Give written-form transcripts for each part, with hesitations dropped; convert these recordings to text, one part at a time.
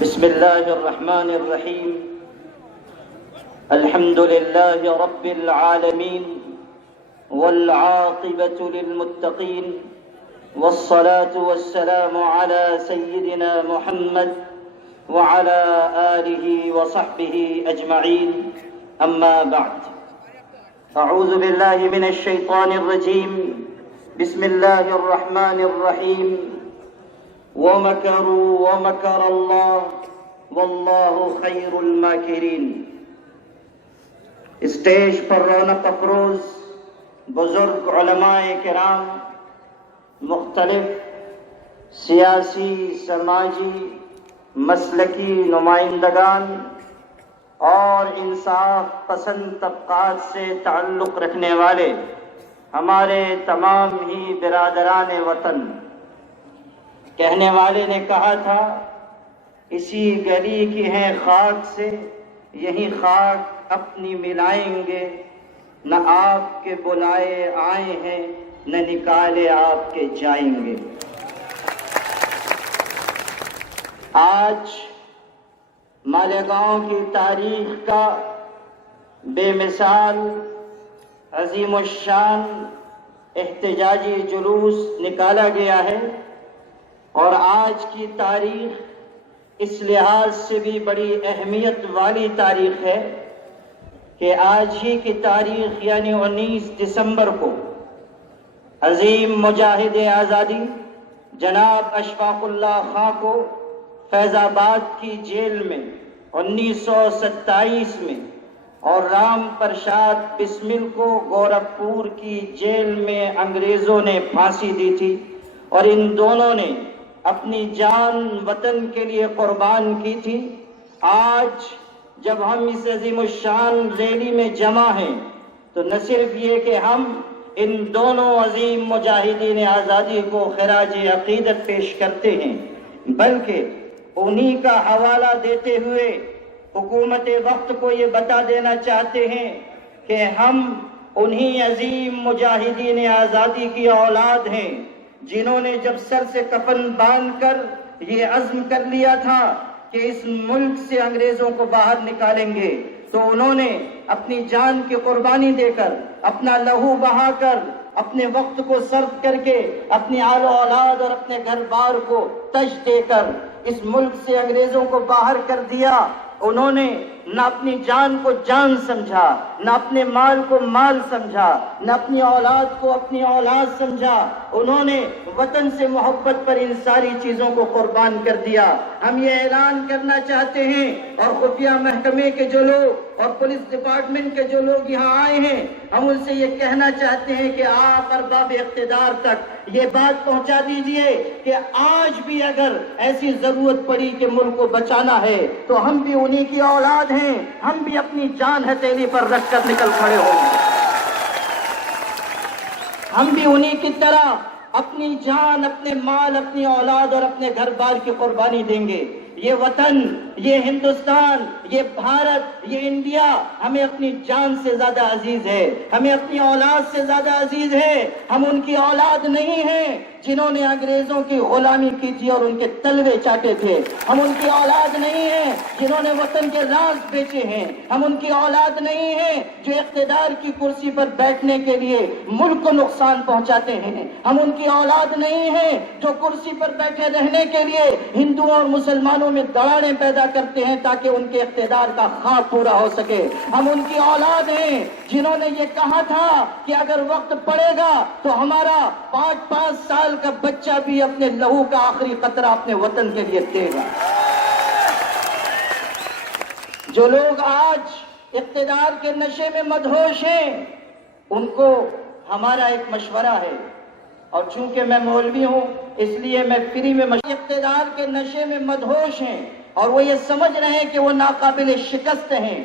بسم الله الرحمن الرحيم. الحمد لله رب العالمين والعاقبة للمتقين والصلاة والسلام على سيدنا محمد وعلى آله وصحبه أجمعين. أما بعد، أعوذ بالله من الشيطان الرجيم. بسم الله الرحمن الرحيم. ومكروا ومكر الله واللہ خیر الماکرین. اسٹیج پر رونق افروز بزرگ علماء کرام، مختلف سیاسی، سماجی، مسلکی نمائندگان اور انصاف پسند طبقات سے تعلق رکھنے والے ہمارے تمام ہی برادران وطن. کہنے والے نے کہا تھا، اسی گلی کی ہیں خاک سے، یہی خاک اپنی ملائیں گے. نہ آپ کے بلائے آئے ہیں، نہ نکالے آپ کے جائیں گے. آج مالیگاؤں کی تاریخ کا بے مثال عظیم الشان احتجاجی جلوس نکالا گیا ہے، اور آج کی تاریخ اس لحاظ سے بھی بڑی اہمیت والی تاریخ ہے کہ آج ہی کی تاریخ یعنی 19 دسمبر کو عظیم مجاہد آزادی جناب اشفاق اللہ خاں کو فیض آباد کی جیل میں 1927 میں اور رام پرشاد بسمل کو گورکھپور کی جیل میں انگریزوں نے پھانسی دی تھی، اور ان دونوں نے اپنی جان وطن کے لیے قربان کی تھی. آج جب ہم اس عظیم الشان ریلی میں جمع ہیں تو نہ صرف یہ کہ ہم ان دونوں عظیم مجاہدین آزادی کو خراج عقیدت پیش کرتے ہیں، بلکہ انہی کا حوالہ دیتے ہوئے حکومت وقت کو یہ بتا دینا چاہتے ہیں کہ ہم انہی عظیم مجاہدین آزادی کی اولاد ہیں جنہوں نے جب سر سے کفن باندھ کر یہ عزم کر لیا تھا کہ اس ملک سے انگریزوں کو باہر نکالیں گے، تو انہوں نے اپنی جان کی قربانی دے کر، اپنا لہو بہا کر، اپنے وقت کو صرف کر کے، اپنی آل و اولاد اور اپنے گھر بار کو تج دے کر اس ملک سے انگریزوں کو باہر کر دیا. انہوں نے نہ اپنی جان کو جان سمجھا، نہ اپنے مال کو مال سمجھا، نہ اپنی اولاد کو اپنی اولاد سمجھا. انہوں نے وطن سے محبت پر ان ساری چیزوں کو قربان کر دیا. ہم یہ اعلان کرنا چاہتے ہیں، اور خفیہ محکمے کے جو لوگ اور پولیس ڈپارٹمنٹ کے جو لوگ یہاں آئے ہیں، ہم ان سے یہ کہنا چاہتے ہیں کہ آپ ارباب اقتدار تک یہ بات پہنچا دیجئے کہ آج بھی اگر ایسی ضرورت پڑی کہ ملک کو بچانا ہے تو ہم بھی انہی کی اولاد ہیں، ہم بھی اپنی جان ہتھیلی پر رکھ کر نکل کھڑے ہوں گے. ہم بھی انہی کی طرح اپنی جان، اپنے مال، اپنی اولاد اور اپنے گھر بار کی قربانی دیں گے. یہ وطن، یہ ہندوستان، یہ بھارت، یہ انڈیا ہمیں اپنی جان سے زیادہ عزیز ہے، ہمیں اپنی اولاد سے زیادہ عزیز ہے. ہم ان کی اولاد نہیں ہیں جنہوں نے انگریزوں کی غلامی کی تھی اور ان کے تلوے چاٹے تھے. ہم ان کی اولاد نہیں ہیں جنہوں نے وطن کے راز بیچے ہیں. ہم ان کی اولاد نہیں ہیں جو اقتدار کی کرسی پر بیٹھنے کے لیے ملک کو نقصان پہنچاتے ہیں. ہم ان کی اولاد نہیں ہیں جو کرسی پر بیٹھے رہنے کے لیے ہندوؤں اور مسلمانوں میں دراڑیں پیدا کرتے ہیں تاکہ ان کے اقتدار کا خواب پورا ہو سکے. ہم ان کی اولاد ہیں جنہوں نے یہ کہا تھا کہ اگر وقت پڑے گا تو ہمارا 5 سال کا بچہ بھی اپنے لہو کا آخری قطرہ اپنے وطن کے لیے دے گا. جو لوگ آج اقتدار کے نشے میں مدہوش ہیں، ان کو ہمارا ایک مشورہ ہے، اور چونکہ میں مولوی ہوں اس لیے میں فری میں اقتدار کے نشے میں مدہوش ہیں اور وہ یہ سمجھ رہے ہیں کہ وہ ناقابل شکست ہیں.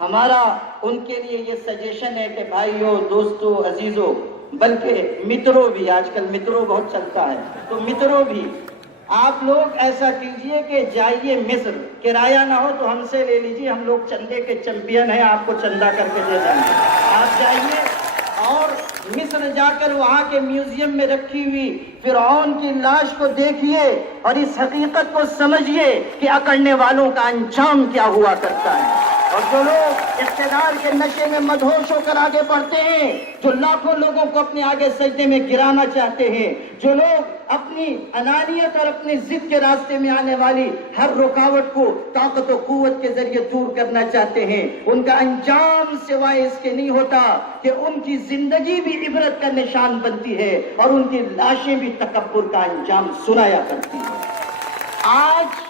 ہمارا ان کے لیے یہ سجیشن ہے کہ بھائیو، دوستو، عزیزو، بلکہ متروں بھی، آج کل متروں بہت چلتا ہے، تو متروں بھی آپ لوگ ایسا کیجئے کہ جائیے مصر، کرایہ نہ ہو تو ہم سے لے لیجئے، ہم لوگ چندے کے چیمپئن ہیں، آپ کو چندہ کر کے دے دیں گے. آپ جائیے اور مصر جا کر وہاں کے میوزیم میں رکھی ہوئی فرعون کی لاش کو دیکھیے اور اس حقیقت کو سمجھیے کہ اکڑنے والوں کا انجام کیا ہوا کرتا ہے۔ اور جو لوگ اقتدار کے نشے میں مدہوش ہو کر آگے بڑھتے ہیں، جو لاکھوں لوگوں کو اپنے آگے سجدے میں گرانا چاہتے ہیں، جو لوگ اپنی انانیت اور اپنی ضد کے راستے میں آنے والی ہر رکاوٹ کو طاقت و قوت کے ذریعے دور کرنا چاہتے ہیں، ان کا انجام سوائے اس کے نہیں ہوتا کہ ان کی زندگی بھی عبرت کا نشان بنتی ہے اور ان کی لاشیں بھی تکبر کا انجام سنایا کرتی ہیں۔ آج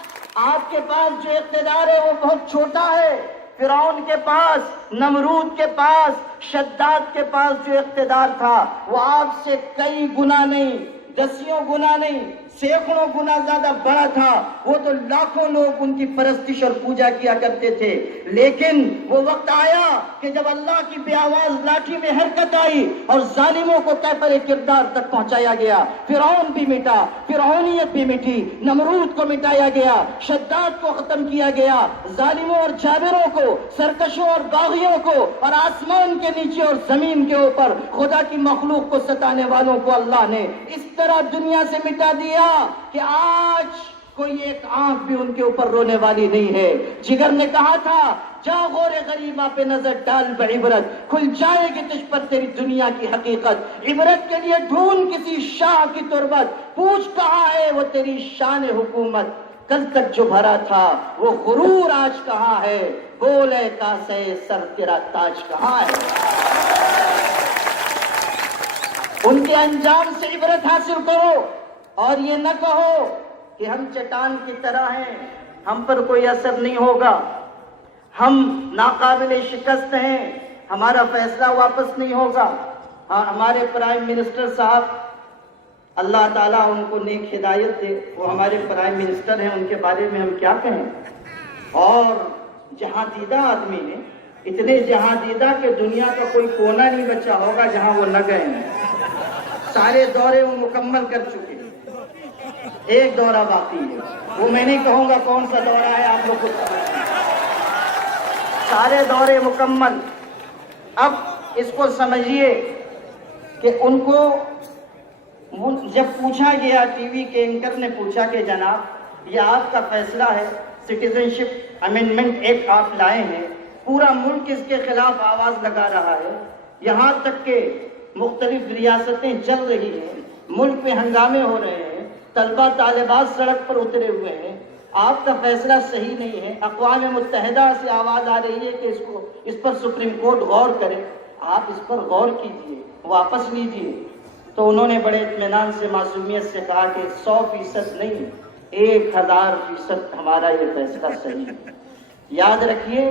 آپ کے پاس جو اقتدار ہے وہ بہت چھوٹا ہے۔ فرعون کے پاس، نمرود کے پاس، شداد کے پاس جو اقتدار تھا وہ آپ سے کئی گنا نہیں، دسیوں گنا نہیں، سینکڑوں گنا زیادہ بڑا تھا۔ وہ تو لاکھوں لوگ ان کی پرستش اور پوجا کیا کرتے تھے، لیکن وہ وقت آیا کہ جب اللہ کی بے آواز لاٹھی میں حرکت آئی اور ظالموں کو کیفر کردار تک پہنچایا گیا۔ فرعون بھی مٹا، فرعونیت بھی مٹی، نمرود کو مٹایا گیا، شداد کو ختم کیا گیا، ظالموں اور جابروں کو، سرکشوں اور باغیوں کو، اور آسمان کے نیچے اور زمین کے اوپر خدا کی مخلوق کو ستانے والوں کو اللہ نے اس طرح دنیا سے مٹا دیا کہ آج کوئی ایک آنکھ بھی ان کے اوپر رونے والی نہیں ہے۔ جگر نے کہا تھا، جا غور غریبہ پہ نظر ڈال بعبرت، کھل جائے گی تجھ پر تیری دنیا کی حقیقت۔ عبرت کے لیے ڈھونڈ کسی شاہ کی تربت، پوچھ کہاں ہے وہ تیری شان حکومت۔ کل تک جو بھرا تھا وہ غرور آج کہاں ہے، بولے کاسے سر تیرا تاج کہاں ہے۔ ان کے انجام سے عبرت حاصل کرو اور یہ نہ کہو کہ ہم چٹان کی طرح ہیں، ہم پر کوئی اثر نہیں ہوگا، ہم ناقابل شکست ہیں، ہمارا فیصلہ واپس نہیں ہوگا۔ ہاں، ہمارے پرائم منسٹر صاحب، اللہ تعالیٰ ان کو نیک ہدایت دے، وہ ہمارے پرائم منسٹر ہیں، ان کے بارے میں ہم کیا کہیں۔ اور جہاں دیدہ آدمی ہیں، اتنے جہاں دیدہ کہ دنیا کا کوئی کونا نہیں بچا ہوگا جہاں وہ نہ گئے ہیں۔ سارے دورے وہ مکمل کر چکے، ایک دورہ باقی ہے، وہ میں نہیں کہوں گا کون سا دورہ ہے، آپ لوگ کو سارے دورے مکمل۔ اب اس کو سمجھیے کہ ان کو جب پوچھا گیا، ٹی وی کے اینکر نے پوچھا کہ جناب یہ آپ کا فیصلہ ہے، سٹیزن شپ امینڈمنٹ ایکٹ آپ لائے ہیں، پورا ملک اس کے خلاف آواز لگا رہا ہے، یہاں تک کہ مختلف ریاستیں جل رہی ہیں، ملک میں ہنگامے ہو رہے ہیں، طلبہ طالبات سڑک پر اترے ہوئے ہیں، آپ کا فیصلہ صحیح نہیں ہے، اقوام متحدہ سے آواز آ رہی ہے کہ اس پر سپریم کورٹ غور کرے، آپ اس پر غور کیجئے، واپس لیجئے۔ تو انہوں نے بڑے اطمینان سے، معصومیت سے کہا کہ 100% نہیں، 1000% ہمارا یہ فیصلہ صحیح ہے۔ یاد رکھیے،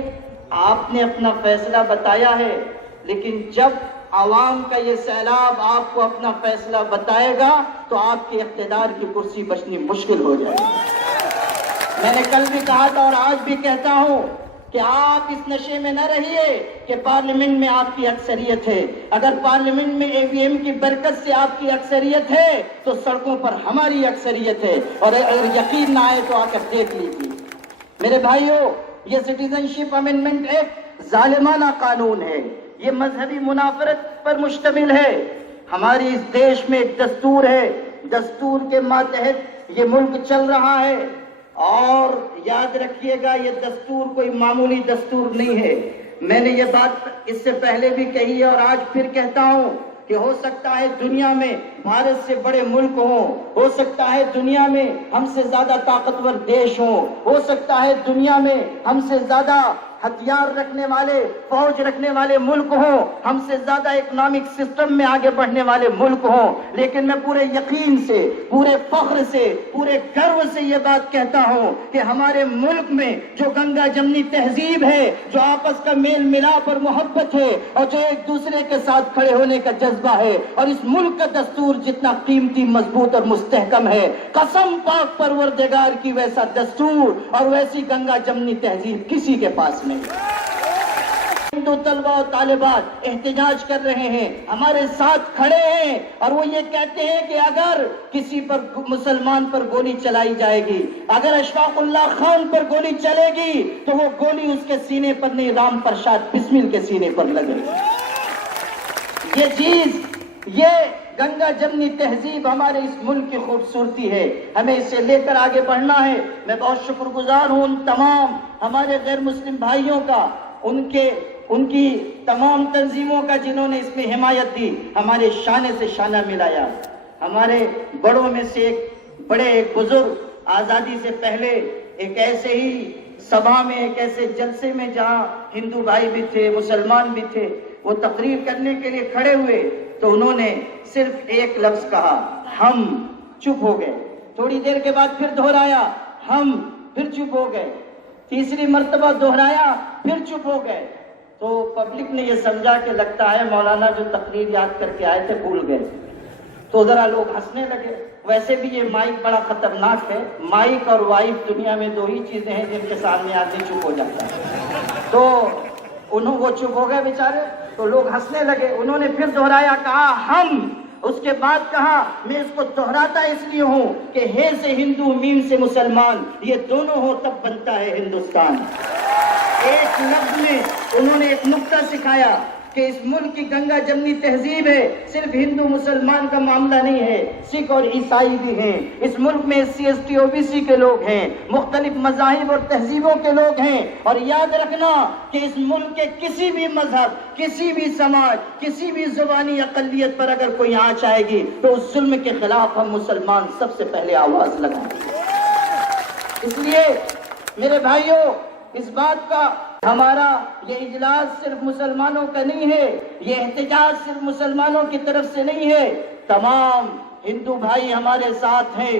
آپ نے اپنا فیصلہ بتایا ہے، لیکن جب عوام کا یہ سیلاب آپ کو اپنا فیصلہ بتائے گا تو آپ کے اقتدار کی کرسی بچنی مشکل ہو جائے گی۔ میں نے کل بھی کہا تھا اور آج بھی کہتا ہوں کہ آپ اس نشے میں نہ رہیے کہ پارلیمنٹ میں آپ کی اکثریت ہے۔ اگر پارلیمنٹ میں اے وی ایم کی برکت سے آپ کی اکثریت ہے تو سڑکوں پر ہماری اکثریت ہے، اور اگر یقین نہ آئے تو آ کر دیکھ لیجیے۔ میرے بھائیوں، یہ سٹیزن شپ امینڈمنٹ ایکٹ ظالمانہ قانون ہے، یہ مذہبی منافرت پر مشتمل ہے۔ ہماری اس دیش میں ایک دستور ہے، دستور کے ماتحت یہ ملک چل رہا ہے، اور یاد رکھیے گا یہ دستور کوئی معمولی دستور نہیں ہے۔ میں نے یہ بات اس سے پہلے بھی کہی ہے اور آج پھر کہتا ہوں کہ ہو سکتا ہے دنیا میں بھارت سے بڑے ملک ہوں، ہو سکتا ہے دنیا میں ہم سے زیادہ طاقتور دیش ہوں، ہو سکتا ہے دنیا میں ہم سے زیادہ ہتھیار رکھنے والے، فوج رکھنے والے ملک ہوں، ہم سے زیادہ اکنامک سسٹم میں آگے بڑھنے والے ملک ہوں، لیکن میں پورے یقین سے، پورے فخر سے، پورے گرو سے یہ بات کہتا ہوں کہ ہمارے ملک میں جو گنگا جمنی تہذیب ہے، جو آپس کا میل ملاپ اور محبت ہے، اور جو ایک دوسرے کے ساتھ کھڑے ہونے کا جذبہ ہے، اور اس ملک کا دستور جتنا قیمتی، مضبوط اور مستحکم ہے، قسم پاک پروردگار کی ویسا دستور اور ویسی گنگا جمنی تہذیب کسی کے پاس نہیں۔ ہندو طلبہ اور طالبات احتجاج کر رہے ہیں، ہمارے ساتھ کھڑے ہیں، اور وہ یہ کہتے ہیں کہ اگر کسی پر، مسلمان پر گولی چلائی جائے گی، اگر اشفاق اللہ خان پر گولی چلے گی تو وہ گولی اس کے سینے پر نہیں، رام پرساد بسمل کے سینے پر لگے گی۔ یہ چیز یہ گنگا جمنی تہذیب ہمارے اس ملک کی خوبصورتی ہے، ہمیں اسے لے کر آگے بڑھنا ہے۔ میں بہت شکر گزار ہوں ان تمام ہمارے غیر مسلم بھائیوں کا، ان کی تمام تنظیموں کا جنہوں نے اس میں حمایت دی، ہمارے شانے سے شانہ ملایا۔ ہمارے بڑوں میں سے ایک بزرگ آزادی سے پہلے ایک ایسے ہی سبھا میں، ایک ایسے جلسے میں جہاں ہندو بھائی بھی تھے، مسلمان بھی تھے، وہ تقریر کرنے کے لیے کھڑے ہوئے تو انہوں نے صرف ایک لفظ کہا، ہم۔ چپ ہو گئے، تھوڑی دیر کے بعد پھر دہرایا، ہم، پھر چپ ہو گئے، تیسری مرتبہ دہرایا، پھر چپ ہو گئے۔ تو پبلک نے یہ سمجھا کہ لگتا ہے مولانا جو تقریر یاد کر کے آئے تھے بھول گئے، تو ذرا لوگ ہنسنے لگے۔ ویسے بھی یہ مائک بڑا خطرناک ہے، مائک اور وائف دنیا میں دو ہی چیزیں ہیں جن کے سامنے آدمی چپ ہو جاتا ہے۔ تو وہ چپ ہو گئے بیچارے، تو لوگ ہنسنے لگے۔ انہوں نے پھر دہرایا، کہا ہم، اس کے بعد کہا میں اس کو دہراتا اس لیے ہوں کہ ہے سے ہندو میم سے مسلمان، یہ دونوں ہو تب بنتا ہے ہندوستان۔ ایک لفظ میں انہوں نے ایک نقطہ سکھایا کہ اس ملک کی گنگا جمنی تہذیب ہے، صرف ہندو مسلمان کا معاملہ نہیں ہے، سکھ اور عیسائی بھی ہیں اس ملک میں، SC ST OBC کے لوگ ہیں، مختلف مذاہب اور تہذیبوں کے لوگ ہیں۔ اور یاد رکھنا کہ اس ملک کے کسی بھی مذہب، کسی بھی سماج، کسی بھی زبانی اقلیت پر اگر کوئی آنچ آئے گی تو اس ظلم کے خلاف ہم مسلمان سب سے پہلے آواز لگائیں گے۔ اس لیے میرے بھائیوں، اس بات کا ہمارا یہ اجلاس صرف مسلمانوں کا نہیں ہے، یہ احتجاج صرف مسلمانوں کی طرف سے نہیں ہے، تمام ہندو بھائی ہمارے ساتھ ہیں،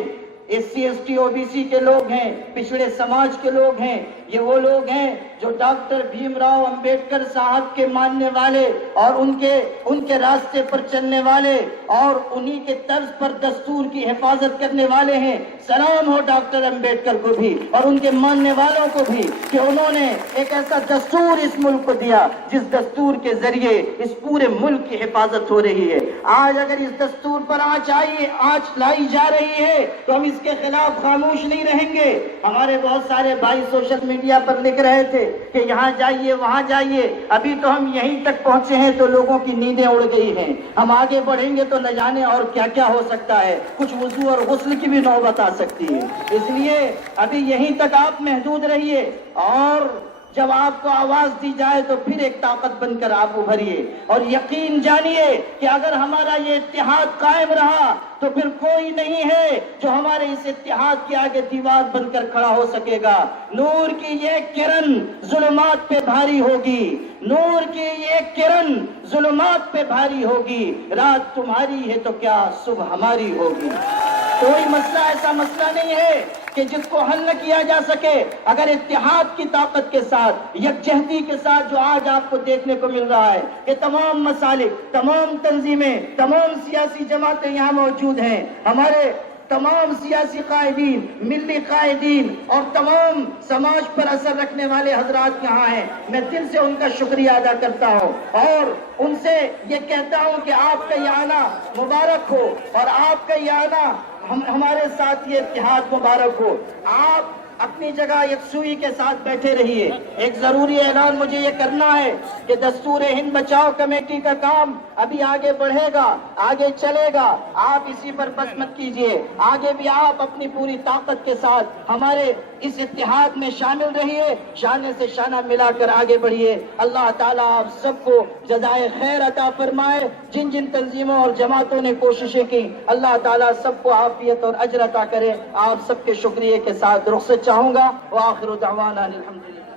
SC ST OBC کے لوگ ہیں، پچھڑے سماج کے لوگ ہیں، یہ وہ لوگ ہیں جو ڈاکٹر بھیم راؤ امبیڈکر صاحب کے ماننے والے اور ان کے راستے پر چلنے والے اور انہی کے طرز پر دستور کی حفاظت کرنے والے ہیں۔ سلام ہو ڈاکٹر امبیڈکر کو بھی اور ان کے ماننے والوں کو بھی کہ انہوں نے ایک ایسا دستور اس ملک کو دیا جس دستور کے ذریعے اس پورے ملک کی حفاظت ہو رہی ہے۔ آج اگر اس دستور پر آنچ لائی جا رہی ہے تو ہم اس کے خلاف خاموش نہیں رہیں گے۔ ہمارے بہت سارے بھائی سوشل میڈیا پر لکھ رہے تھے کہ یہاں جائیے وہاں جائیے، ابھی تو ہم یہیں تک پہنچے ہیں تو لوگوں کی نیندیں اڑ گئی ہیں، ہم آگے بڑھیں گے تو نہ جانے اور کیا کیا ہو سکتا ہے، کچھ وضو اور غسل کی بھی نوبت آ سکتی ہے۔ اس لیے ابھی یہیں تک آپ محدود رہیے، اور جب آپ کو آواز دی جائے تو پھر ایک طاقت بن کر آپ ابھریے، اور یقین جانیے کہ اگر ہمارا یہ اتحاد قائم رہا تو پھر کوئی نہیں ہے جو ہمارے اس اتحاد کے آگے دیوار بن کر کھڑا ہو سکے گا۔ نور کی یہ کرن ظلمات پہ بھاری ہوگی، نور کی یہ کرن ظلمات پہ بھاری ہوگی، رات تمہاری ہے تو کیا صبح ہماری ہوگی۔ کوئی مسئلہ ایسا مسئلہ نہیں ہے کہ جس کو حل نہ کیا جا سکے، اگر اتحاد کی طاقت کے ساتھ، یکجہتی کے ساتھ جو آج آپ کو دیکھنے کو مل رہا ہے کہ تمام مسالک، تمام تنظیمیں، تمام سیاسی جماعتیں یہاں موجود ہیں، ہمارے تمام سیاسی قائدین، ملی قائدین اور تمام سماج پر اثر رکھنے والے حضرات یہاں ہیں، میں دل سے ان کا شکریہ ادا کرتا ہوں اور ان سے یہ کہتا ہوں کہ آپ کا یہ آنا مبارک ہو، اور آپ کا یہ آنا ہمارے ساتھ یہ اتحاد مبارک ہو۔ آپ اپنی جگہ یکسوئی کے ساتھ بیٹھے رہیے۔ ایک ضروری اعلان مجھے یہ کرنا ہے کہ دستور ہند بچاؤ کمیٹی کا کام ابھی آگے بڑھے گا، آگے چلے گا، آپ اسی پر بس مت کیجیے، آگے بھی آپ اپنی پوری طاقت کے ساتھ ہمارے اس اتحاد میں شامل رہیے، شانے سے شانہ ملا کر آگے بڑھیے۔ اللہ تعالیٰ آپ سب کو جزائے خیر عطا فرمائے، جن جن تنظیموں اور جماعتوں نے کوششیں کی، اللہ تعالیٰ سب کو عافیت اور اجر عطا کرے۔ آپ سب کے شکریہ کے ساتھ رخصت چاہوں گا۔ وآخر دعوانا الحمدللہ۔